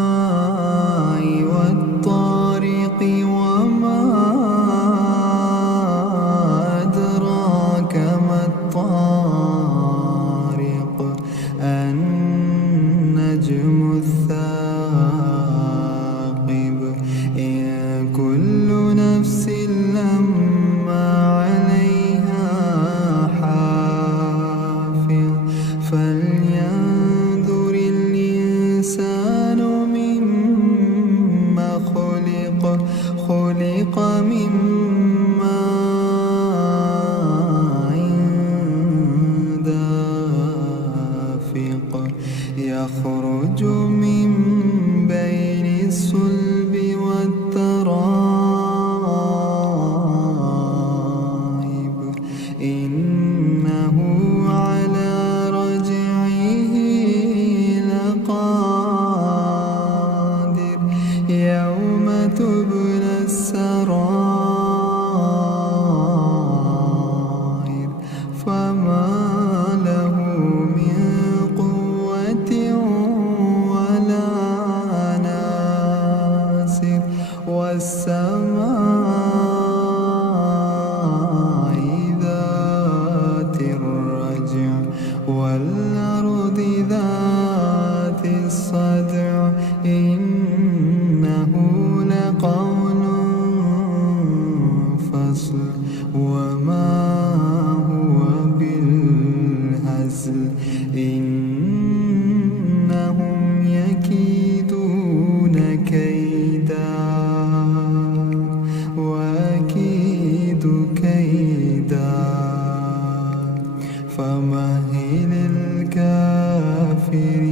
والسماء والطارق وما أدراك ما الطارق النجم الثاقب إن كل نفس لما عليها حافظ فلينظر الإنسان مما خلق من ماء دافق يخرج من بين الصلب والترائب إنه على رجعه لقادر يوم تبلى السرائر فما له من قوة ولا ناصر والسماء ذات الرجع والأرض ذات الصدع إنه لقول فصل وما هو بالهزل إنهم يكيدون كيدا وأكيد كيدا فمهل الكافرين